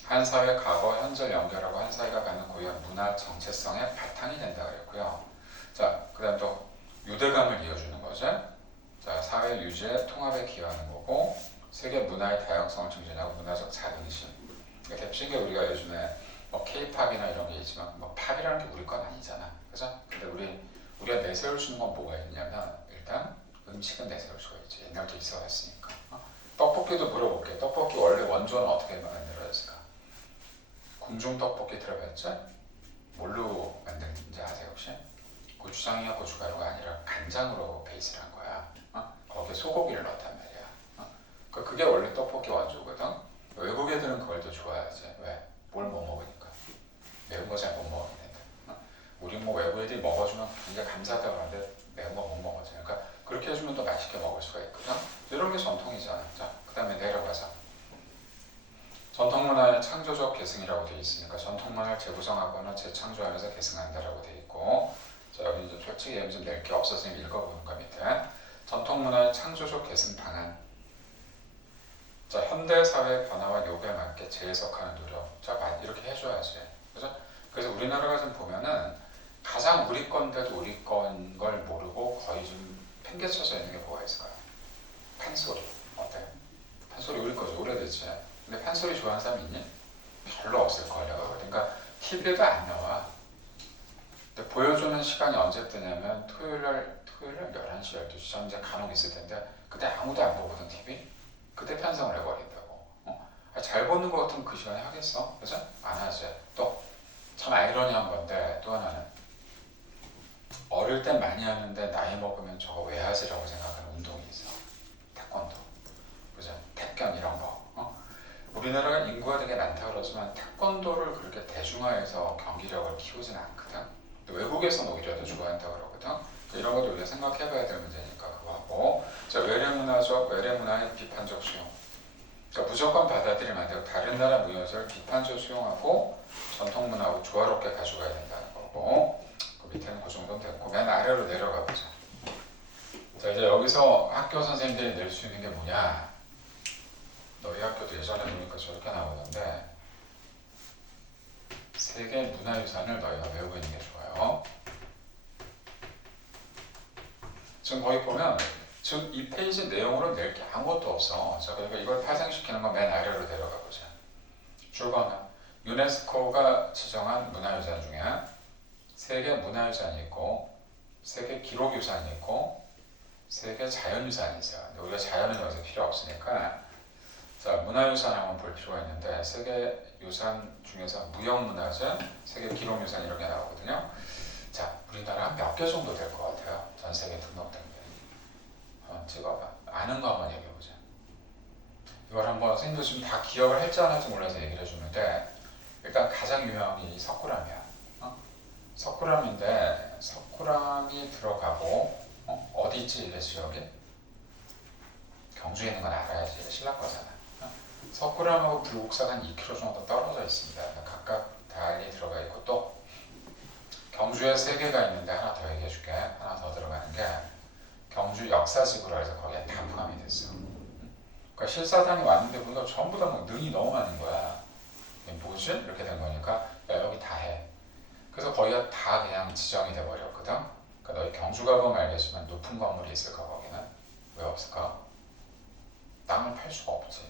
한 사회의 과거, 현재를 연결하고 한 사회가 갖는 고유한 문화 정체성의 바탕이 된다 그랬고요. 자, 그 다음 또 유대감을 이어주는 거죠. 자, 사회 유지에 통합에 기여하는 거고, 세계 문화의 다양성을 증진하고 문화적 자긍심. 그러니까 대표적인 게 우리가 요즘에 뭐 K-팝이나 이런 게 있지만 뭐 팝이라는 게 우리 건 아니잖아, 그죠? 근데 우리가 내세울 수 있는 건 뭐가 있냐면 일단 음식은 내세울 수가 있지. 옛날부터 있어왔으니까. 떡볶이도 물어볼게. 떡볶이 원래 원조는 어떻게 만들어졌을까? 궁중 떡볶이 들어봤죠? 뭘로 만든지 아세요 혹시? 고추장이나 고춧가루가 아니라 간장으로 베이스를 한 거야. 거기에 소고기를 넣었단 말이야. 그게 원래 떡볶이 원조거든. 외국 애들은 그걸 더 좋아하지. 왜? 뭘 못 먹으니까. 매운 거 잘 못 먹으니까. 우리 뭐 외국 애들이 먹어주면 굉장히 감사하다고 하는데 매운 거 못 먹어서. 그러니까 그렇게 해주면 더 맛있게 먹을 수가 있거든. 이런 게 전통이잖아. 자, 그 다음에 내려가서 전통문화의 창조적 계승이라고 되어 있으니까 전통문화를 재구성하거나 재창조하면서 계승한다라고 되어 있고, 자, 여기 이제 솔직히 좀 낼 게 없었으면 읽어보는 거 밑에. 전통문화의 창조적 개선 방안. 자, 현대사회 변화와 요구에 맞게 재해석하는 노력. 자, 이렇게 해줘야지. 그죠? 그래서 우리나라가 좀 보면은 가장 우리 건데도 우리 건 걸 모르고 거의 좀 팽개쳐져 있는 게 뭐가 있을까요? 판소리. 어때? 판소리 우리 거죠. 오래됐지. 근데 판소리 좋아하는 사람 있니? 별로 없을걸요. 그러니까 TV에도 안 나와. 근데 보여주는 시간이 언제 뜨냐면 토요일날 11시, 12시 전 이제 간혹 있을 텐데 그때 아무도 안 보거든 TV? 그때 편성을 해버린다고. 잘 보는 것 같으면 그 시간에 하겠어? 그죠? 안 하지. 또 참 아이러니한 건데 또 하나는 어릴 땐 많이 하는데 나이 먹으면 저거 왜 하지라고 생각하는 운동이 있어. 태권도. 그죠? 태권 이런 거. 우리나라가 인구가 되게 많다 그러지만 태권도를 그렇게 대중화해서 경기력을 키우진 않거든. 외국에서는 오히려 더 좋아한다 그러거든. 이런 것도 우리가 생각해봐야 될 문제니까 그거 하고. 자, 외래문화의 비판적 수용. 그러니까 무조건 받아들이면 안 되고 다른 나라 무효를 비판적 수용하고 전통문화하고 조화롭게 가져가야 된다는 거고. 그 밑에는 그 정도는 됐고 맨 아래로 내려가 보자. 자, 이제 여기서 학교 선생님들이 낼 수 있는 게 뭐냐. 너희 학교도 예전에 보니까 저렇게 나오는데 세계 문화유산을 너희가 외우고 있는 게 좋아요. 지금 거기 보면 지금 이 페이지 내용으로 낼 게 아무것도 없어. 자, 그러니까 이걸 파생시키는 건 맨 아래로 내려가 보자. 줄거나 유네스코가 지정한 문화유산 중에 세계 문화유산이 있고 세계 기록유산이 있고 세계 자연유산이 있어요. 근데 우리가 자연은 여기서 필요 없으니까 자, 문화유산 한번 볼 필요가 있는데 세계 유산 중에서 무형문화재, 세계 기록유산 이런 게 나오거든요. 자, 우리나라 몇 개 정도 될 것 같아요? 전 세계 등록된 게. 한번 찍어봐. 아는 거 한번 얘기해보자. 이걸 한번 선생님도 지금 다 기억을 할지 안 할지 몰라서 얘기를 해주는데 일단 가장 유명한 게 이 석굴암이야. 석굴암인데 석굴암이 들어가고 어디 있지 이게 지역이? 경주에 있는 건 알아야지. 신라 거잖아. 석굴암하고 불국사가 한 2km 정도 떨어져 있습니다. 각각 달리 들어가 있고 또 경주에 3개가 있는데 하나 더 얘기해 줄게. 하나 더 들어가는 게 경주 역사지구라 해서 거기에 다 포함이 됐어. 그러니까 실사단이 왔는데 보니까 전부 다 뭐 능이 너무 많은 거야. 뭐지? 이렇게 된 거니까 야, 여기 다 해. 그래서 거기가 다 그냥 지정이 돼 버렸거든. 그러니까 너희 경주 가보면 알겠지만 높은 건물이 있을까 거기는? 왜 없을까? 땅을 팔 수가 없지.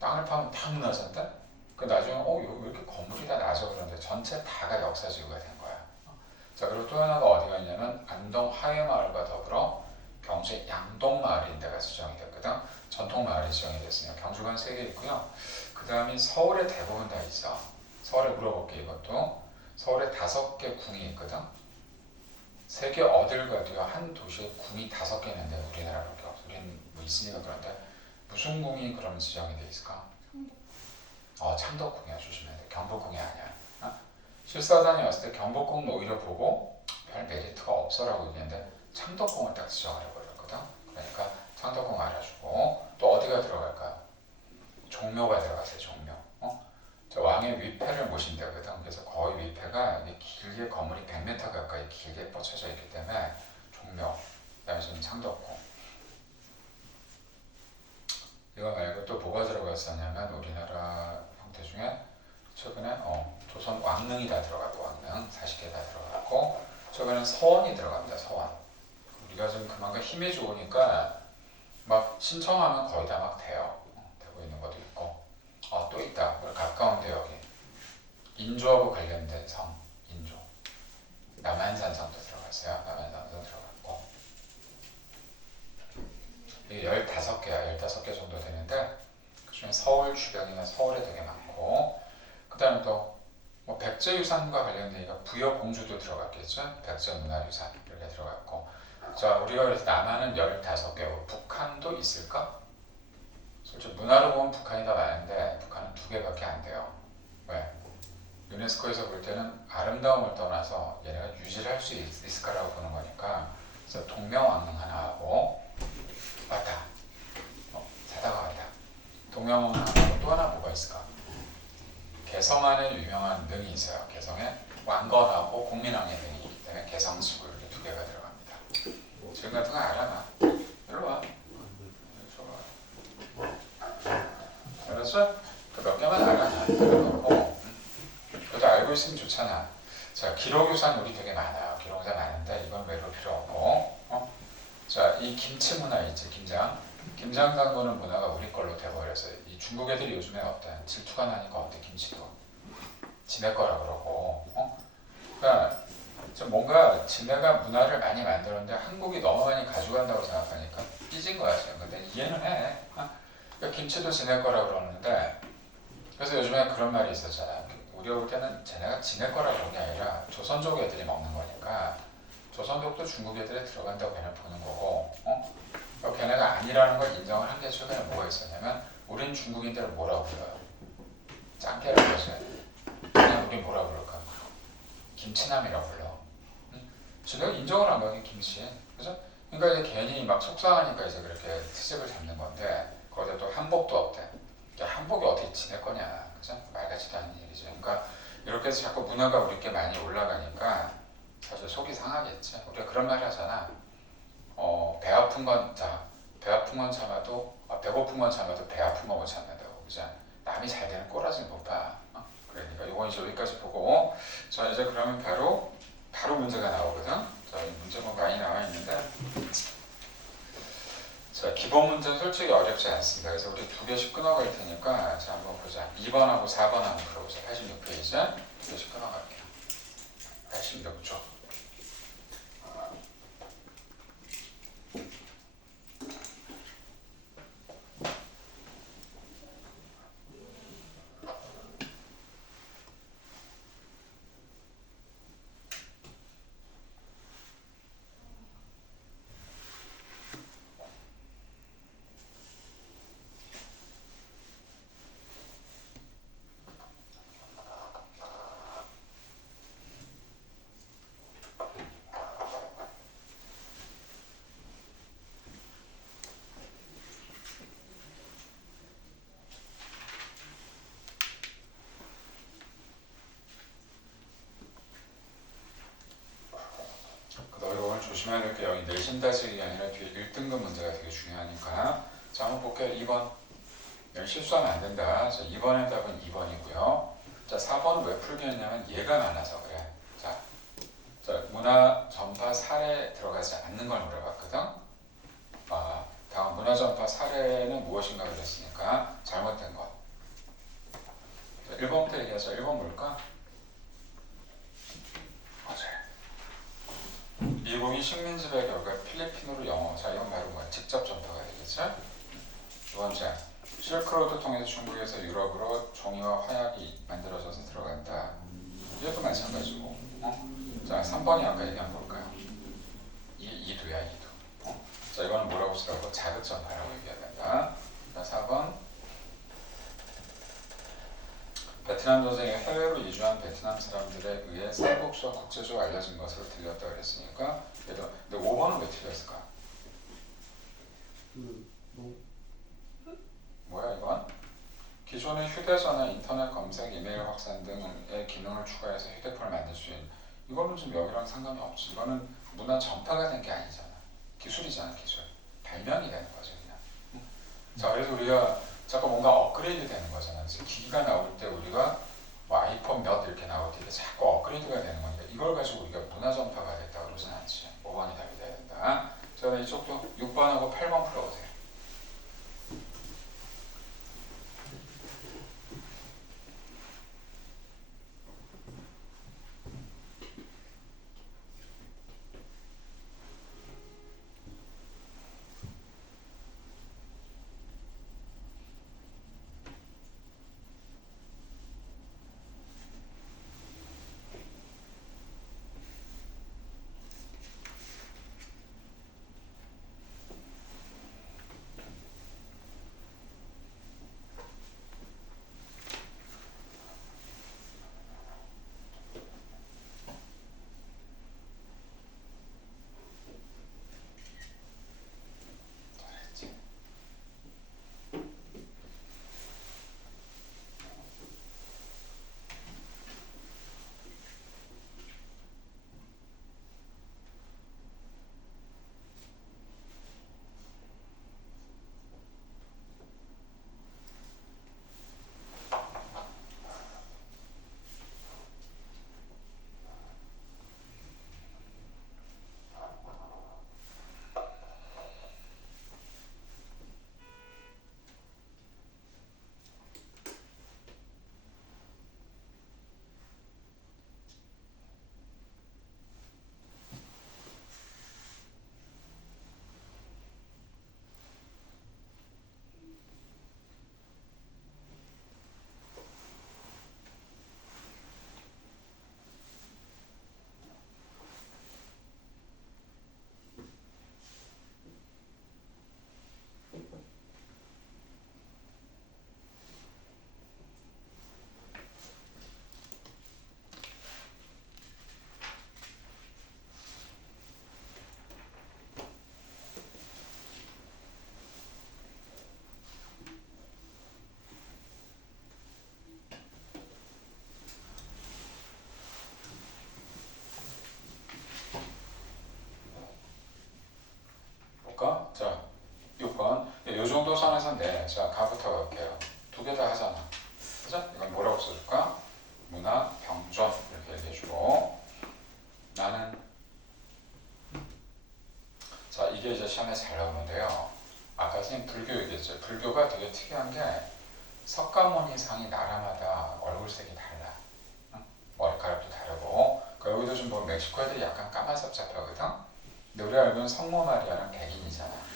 땅을 파면 다 무너진다? 그 나중에 여기 왜 이렇게 건물이 다 낮아 그러는데 전체 다가 역사지구가 된 거야. 자, 그리고 또 하나가 어디가 있냐면 안동 하회마을과 더불어 경주의 양동마을인 데가 지정이 됐거든. 전통마을이 지정이 됐으니까 경주가 3개 있고요. 그 다음이 서울에 대부분 다 있어. 서울에 물어볼게 이것도. 서울에 5개 궁이 있거든. 세계 어딜 가도요 한 도시에 궁이 5개 있는데 우리나라밖에 없어. 우리는 뭐 있으니까 그런데 무슨 궁이 그럼 지정이 돼 있을까? 창덕궁이야. 조심해야 돼. 경복궁이 아니야. 실사단이 왔을 때 경복궁은 오히려 보고 별 메리트가 없어라고 얘기했는데 창덕궁을 딱 지정을 해버렸거든. 그러니까 창덕궁 알아주고 또 어디가 들어갈까? 종묘가 들어갔어요. 종묘. 저 왕의 위패를 모신다거든. 그래서 거의 위패가 길게 건물이 100m 가까이 길게 뻗쳐져 있기 때문에 종묘. 그다음에 지금 창덕궁. 이거 말고 또 뭐가 들어갔었냐면 우리나라 형태 중에 최근에 조선 왕릉이 다 들어갔고 왕릉 40개 다 들어갔고 최근에 서원이 들어갑니다. 서원. 우리가 좀 그만큼 힘이 좋으니까 막 신청하면 거의 다 막 돼요. 되고 있는 것도 있고 또 있다. 가까운데 여기 인조하고 관련된 성 인조 남한산성도 들어갔어요. 남한산성 들어갔고 이게 15개야. 15개 정도 되는데 그중에 서울 주변이나 서울에 되게 많고 그 다음에 또 뭐 백제유산과 관련되니까 부여공주도 들어갔겠죠. 백제문화유산 이렇게 들어갔고 자 우리가 그래서 남한은 15개고 북한도 있을까? 솔직히 문화로 보면 북한이 더 많은데 북한은 2개밖에 안 돼요. 왜? 유네스코에서 볼 때는 아름다움을 떠나서 얘네가 유지를 할 수 있을까라고 보는 거니까 그래서 동명왕릉 하나 하고 왔다. 자다가 왔다. 동명왕릉 하고 또 하나 뭐가 있을까? 개성 안에 유명한 능이 있어요. 개성에 왕건하고 공민왕의 능이 있기 때문에 개성수 그래서 몇 개만 알아놔. 그래도 알고 있으면 좋잖아. 자, 기록유산 우리 되게 많아요. 기록유산 많은데 이건 외로 필요 없고. 자, 이 김치 문화 있지, 김장. 김장 담그는 문화가 우리 걸로 돼버렸어요. 이 중국 애들이 요즘에 어때? 질투가 나니까 어때? 김치도 지네 거라 그러고. 그러니까 좀 뭔가 지네가 문화를 많이 만들었는데 한국이 너무 많이 가져간다고 생각하니까 삐진 거야 지금. 근데 이해는 해. 그러니까 김치도 지네 거라 그러는데 그래서 요즘에 그런 말이 있었잖아. 우리가 볼 때는 쟤네가 지네 거라 그런 게 아니라 조선족 애들이 먹는 거니까 조선족도 중국 애들에 들어간다고 걔는 보는 거고 그러니까 걔네가 아니라는 걸 인정을 한 게 최근에 뭐가 있었냐면 우린 중국인들을 뭐라고 불러요? 짱깨라고 그러지. 그냥 우린 뭐라고 부를까? 김치남이라고 불러. 지네가 인정을 한 거야 김치. 그죠? 그러니까 이제 괜히 막 속상하니까 이제 그렇게 트집을 잡는 건데 거기다 또 한복도 없대. 한복이 어떻게 지낼 거냐, 그죠? 말 같지도 않은 일이죠. 그러니까 이렇게 해서 자꾸 문화가 우리께 많이 올라가니까 사실 속이 상하겠지. 우리가 그런 말 하잖아. 배 아픈 건 배 아픈 건 참아도 배고픈 건 참아도 배 아픈 건 못 참는다고, 그죠? 남이 잘 되는 꼬라지는 못 봐. 그러니까 이건 이제 여기까지 보고, 자 이제 그러면 바로 문제가 나오거든. 자 문제가 많이 나와 있는데. 자, 기본 문제는 솔직히 어렵지 않습니다. 그래서 우리 2개씩 끊어갈 테니까 자 한번 보자. 2번하고 4번 한번 풀어보자. 86페이지 2개씩 끊어갈게요. 86쪽. 조심해야 될 게 여기 내신 따지기 아니라 뒤에 1등급 문제가 되게 중요하니까. 자 한번 볼게요. 2번. 실수하면 안 된다. 자 2번의 답은 2번이고요. 자 4번은 왜 풀게 했냐면 얘가 많아서 그래. 자 문화 전파 사례 들어가지 않는 걸 물어봤거든. 다음 문화 전파 사례는 무엇인가 그랬으니까 잘못된 것. 1번부터 얘기하자. 1번 뭘까? 미국이 식민지배 결과 필리핀으로 영어. 자 이건 바로 뭐야? 직접 전파가 되겠죠? 두 번째, 실크로드 통해서 중국에서 유럽으로 종이와 화약이 만들어져서 들어간다. 이것도 마찬가지고. 자 3번이 아까 얘기한 뭘까요? 이두야 이두. 자 이거는 뭐라고 쓰라고? 자극 전파라고 얘기해야 된다. 자 4번, 베트남 전쟁에 해외로 이주한 베트남 사람들에 의해 삼국시가 국제적으로 알려진 것으로 들렸다 그랬으니까. 근데 5번은 왜 틀렸을까? 뭐야 이건? 기존의 휴대전화, 인터넷 검색, 이메일 확산 등의 기능을 추가해서 휴대폰을 만들 수 있는. 이거는 지금 여기랑 상관이 없지. 이거는 문화 전파가 된 게 아니잖아. 기술이잖아, 기술. 발명이 되는 거죠 그냥. 자 그래서 우리가 자꾸 뭔가 업그레이드 되는 거잖아. 그래서 기기가 나올 때 우리가 뭐 아이폰 몇 이렇게 나올 때 자꾸 업그레이드가 되는 건데 이걸 가지고 우리가 문화 전파가 됐다 그러진 않지. 5번이 답이 돼야 된다. 자 이쪽도 6번하고 8번 풀어보세요. 수업선에서 네. 자, 가부터 갈게요. 두 개 다 하잖아. 그죠? 이건 뭐라고 써줄까? 문화, 병존 이렇게 얘기해주고 나는 자, 이게 이제 시험에 잘 나오는데요. 아까 선생님 불교 얘기했죠. 불교가 되게 특이한 게 석가모니상이 나라마다 얼굴색이 달라. 응? 머리카락도 다르고 그러니까 여기도 좀 보면 멕시코 애들이 약간 까만섭잡하거든. 근데 우리가 알고 있는 성모 마리아는 백인이잖아.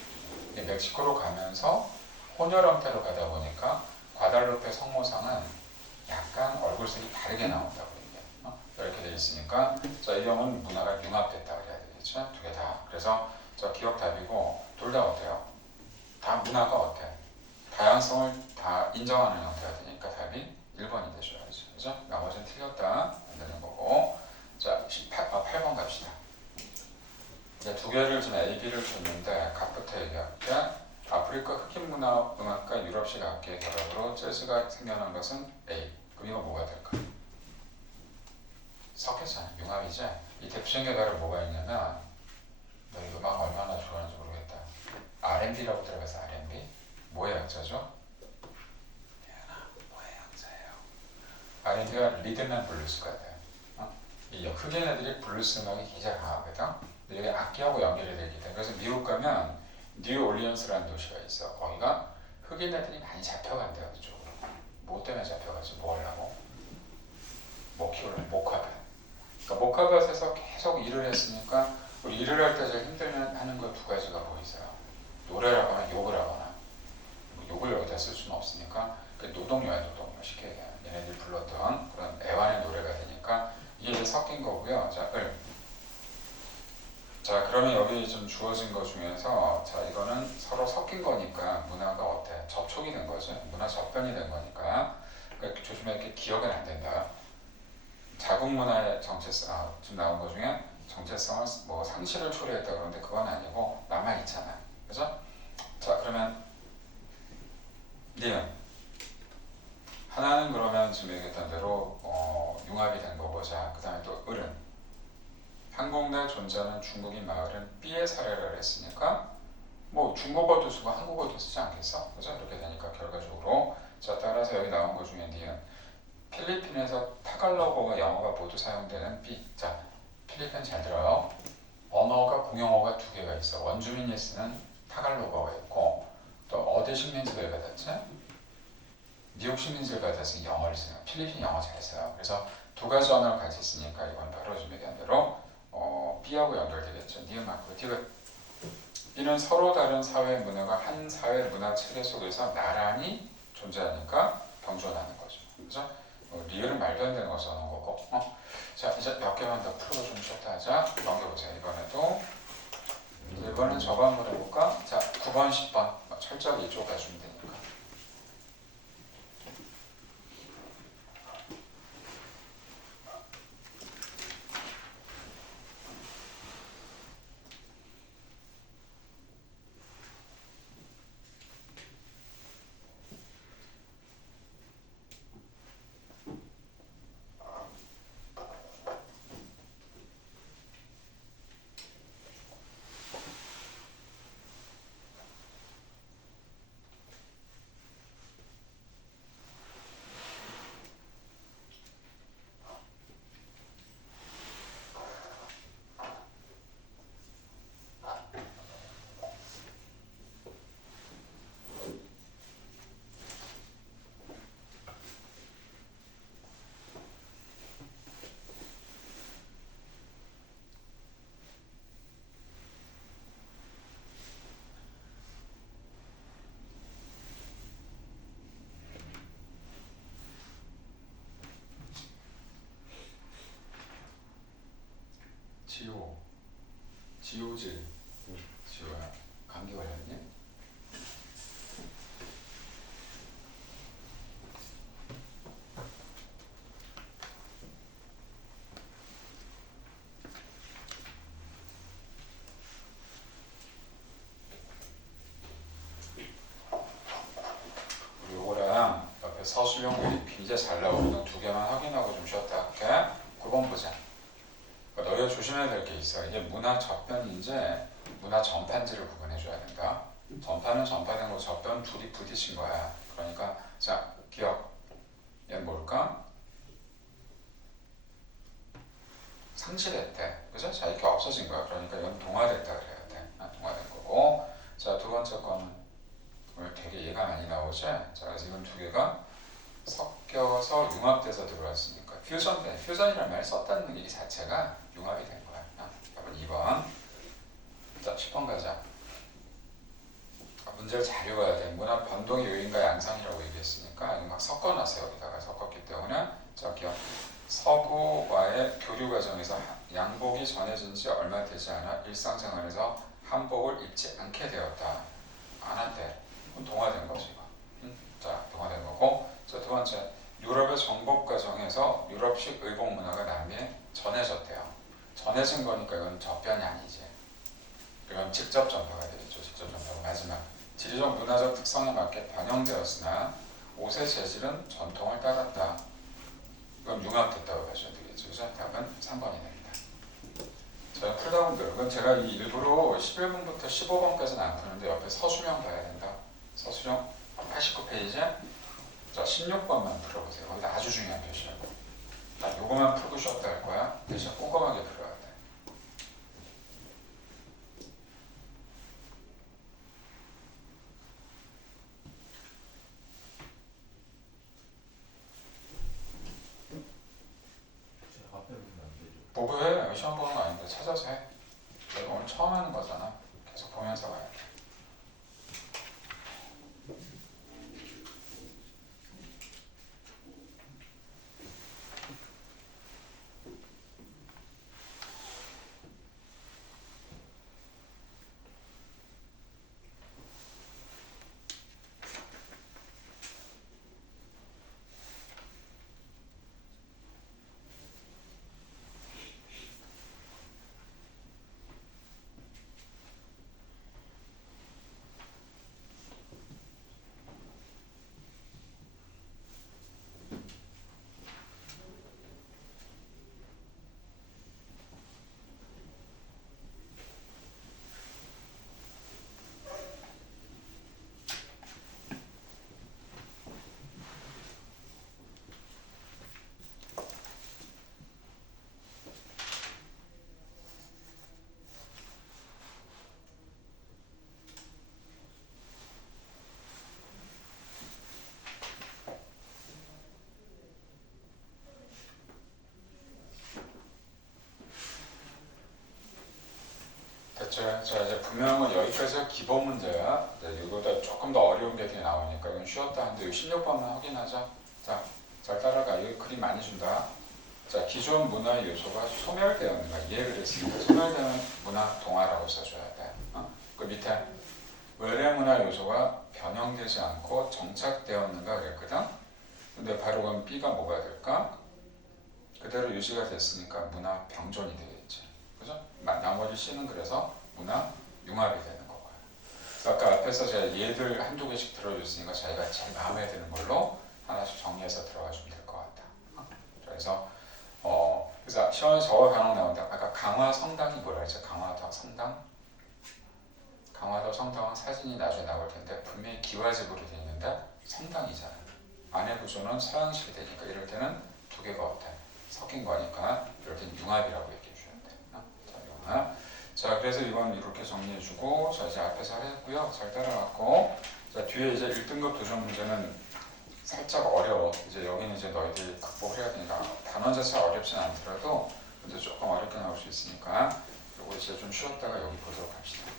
멕시코로 가면서 혼혈 형태로 가다 보니까 과달로페 성모상은 약간 얼굴색이 다르게 나온다고 얘기해. 이렇게 돼 있으니까 자, 이 경우는 문화가 융합됐다 그래야 되겠죠. 두 개 다. 그래서 저 기억 답이고 둘 다 어때요? 다 문화가 어때? 다양성을 다 인정하는 형태가 되니까 답이 1번이 되셔야죠. 그죠? 나머지는 틀렸다 안 되는 거고. 자, 8번 갑시다. 이제 두 개를 지금 A, B를 줬는데 각부터 얘기할게. 아프리카 흑인 문화 음악과 유럽식 악기의 결합으로 재즈가 생겨난 것은 A. 그럼 이거 뭐가 될까? 섞였잖아. 융합이지? 이 대표적인 개발은 뭐가 있냐면 너 이 음악 얼마나 좋아하는지 모르겠다. R&B라고 들어가서 R&B? 뭐의 약자죠? 뭐의 약자예요? R&B가 리듬 앤 블루스가 돼요. 이 흑인 애들이 블루스 음악이 굉장히 강하거든. 근데 여기 악기하고 연결이 되기 때문에 그래서 미국 가면 뉴올리언스라는 도시가 있어. 거기가 흑인 애들이 많이 잡혀간대요. 그쪽으로. 뭐 때문에 잡혀가지? 뭐 하려고? 뭐 키우려고? 목화밭. 그러니까 목화밭에서 계속 일을 했으니까 우리 일을 할 때 제일 힘들면 하는 거 두 가지가 보이세요. 노래를 하거나 욕을 하거나. 뭐 욕을 여기다 쓸 수는 없으니까 노동요야 노동요. 쉽게 얘기하면 얘네들이 불렀던 그런 애완의 노래가 되니까 이게 이제 섞인 거고요. 자, 자, 그러면 여기 좀 주어진 것 중에서 자, 이거는 서로 섞인 거니까 문화가 어때? 접촉이 된 거죠. 문화 접변이 된 거니까 그러니까 조심해. 이렇게 기억은 안 된다. 자국 문화의 정체성 지금 나온 것 중에 정체성을 뭐 상실을 초래했다 그러는데 그건 아니고 남아 있잖아. 그죠? 자, 그러면 니은 하나는 그러면 지금 얘기했던 대로 융합이 된 거고 자, 그 다음에 또 을은 한국 내 존재하는 중국인 마을은 B의 사례를 했으니까 뭐 중국어도 쓰고 한국어도 쓰지 않겠어? 그죠? 이렇게 되니까 결과적으로 자, 따라서 여기 나온 것 중에 니은 필리핀에서 타갈로그와 영어가 모두 사용되는 B. 자, 필리핀 잘 들어요. 언어가 공용어가 두 개가 있어. 원주민이 쓰는 타갈로그가 있고 또 어디 식민지를 받았지? 뉴욕 식민지를 받아서 영어를 써요. 필리핀 영어 잘 써요. 그래서 두 가지 언어를 같이 쓰니까 이건 바로 지금 얘기한 대로 B하고 연결되겠죠. 니은 맞고 디귿. 이는 서로 다른 사회 문화가 한 사회 문화 체계 속에서 나란히 존재하니까 병존하는 거죠. 그죠? 리을은 말도 안 되는 거 써놓은 거고. 자, 이제 몇 개만 더 풀고 좀 쉬었다 하자. 넘겨보세요. 이번엔 저거 한번 해볼까? 자, 9번, 10번 철저하게 이쪽 가주면 되니까. 지오질. 지오야, 감기 걸렸니? 요거랑 옆에 서술형 굉장히 잘 나오는 두 개만 확인하고 좀 쉬었다 할게. 9번 보자. 그러니까 너희가 조심해야 될 게 있어. 이게 문화 접변인지 문화 전파인지를 구분해 줘야 된다. 전파 전파는 전파된 거 저변 둘이 부딪힌 거야. 그러니까 자 기억. 얘는 뭘까? 상실했대. 그죠? 자 이렇게 없어진 거야. 그러니까 이건 동화됐다 그래야 돼. 동화된 거고. 자 두 번째 거는 오늘 되게 얘가 많이 나오지? 자 그래서 이건 두 개가 섞여서 융합돼서 들어왔으니까 퓨전이라는 말 썼다는 얘기 자체가 융합이 된 거야. 2번. 자 10번 가자. 문제를 잘 읽어야 돼. 문화 변동의 요인과 양상이라고 얘기했으니까 이거 막 섞어놨어요. 여기다가 섞었기 때문에 저기요. 서구와의 교류 과정에서 양복이 전해진 지 얼마 되지 않아 일상생활에서 한복을 입지 않게 되었다. 안 한대. 그럼 동화된 거지 이거. 자 동화된 거고. 자 두 번째 유럽의 정복 과정에서 유럽식 의복 문화가 남미에 전해졌대요. 전해진 거니까 이건 접변이 아니지. 이건 직접 전파가 되겠죠. 직접 전파가 마지막. 지리적 문화적 특성에 맞게 변형되었으나 옷의 재질은 전통을 따랐다. 이건 융합됐다고 하셔야 되겠죠. 그죠? 답은 3번이 됩니다. 자, 풀다 보면 이건 제가 일부러 11번부터 15번까지는 안 푸는데 옆에 서술형 봐야 된다. 서술형 89페이지. 자, 16번만 풀어보세요. 거기다 아주 중요한 표시라고. 자, 요거만 풀고 쉬었다 할 거야. 대신 꼼꼼하게 풀어야 돼. 보고해. 시험 보는 거 아닌데 찾아서 해. 내가 오늘 처음 하는 거잖아. 계속 보면서 가야 돼. 됐죠? 자 이제 분명은 여기까지가 기본 문제야. 이거보다 조금 더 어려운 게 뒤에 나오니까 이건 쉬웠다 하는데 16번만 확인하자. 자, 잘 따라가. 여기 그림 많이 준다. 자, 기존 문화의 요소가 소멸되었는가? 이해를 했으니까 소멸되는 문화 동화라고 써줘야 돼. 그 밑에 외래 문화 요소가 변형되지 않고 정착되었는가 그랬거든? 근데 바로 그럼 B가 뭐가 될까? 그대로 유지가 됐으니까 문화 병존이 되겠지. 그죠? 나머지 C는 그래서 문화 융합이 되는 거고요. 아까 앞에서 제가 얘들 한두 개씩 들어줬으니까 자기가 제일 마음에 드는 걸로 하나씩 정리해서 들어가 주면 될 것 같다. 그래서 시험에 저거 간혹 나온다. 아까 강화 성당이 뭐라 했죠? 강화도 성당? 강화도 성당은 사진이 나중에 나올 텐데 분명히 기와집으로 되어 있는데 성당이잖아. 안에 구조는 서양식이 되니까 이럴 때는 두 개가 어때? 섞인 거니까 이럴 때는 융합이라고 얘기해 줘야 돼. 자, 융합. 자, 그래서 이건 이렇게 정리해주고, 자, 이제 앞에서 했고요. 잘 따라갔고, 자, 뒤에 이제 1등급 도전 문제는 살짝 어려워. 이제 여기는 이제 너희들이 극복을 해야 되니까 단원 자체가 어렵진 않더라도 이제 조금 어렵게 나올 수 있으니까 이거 이제 좀 쉬었다가 여기 보도록 합시다.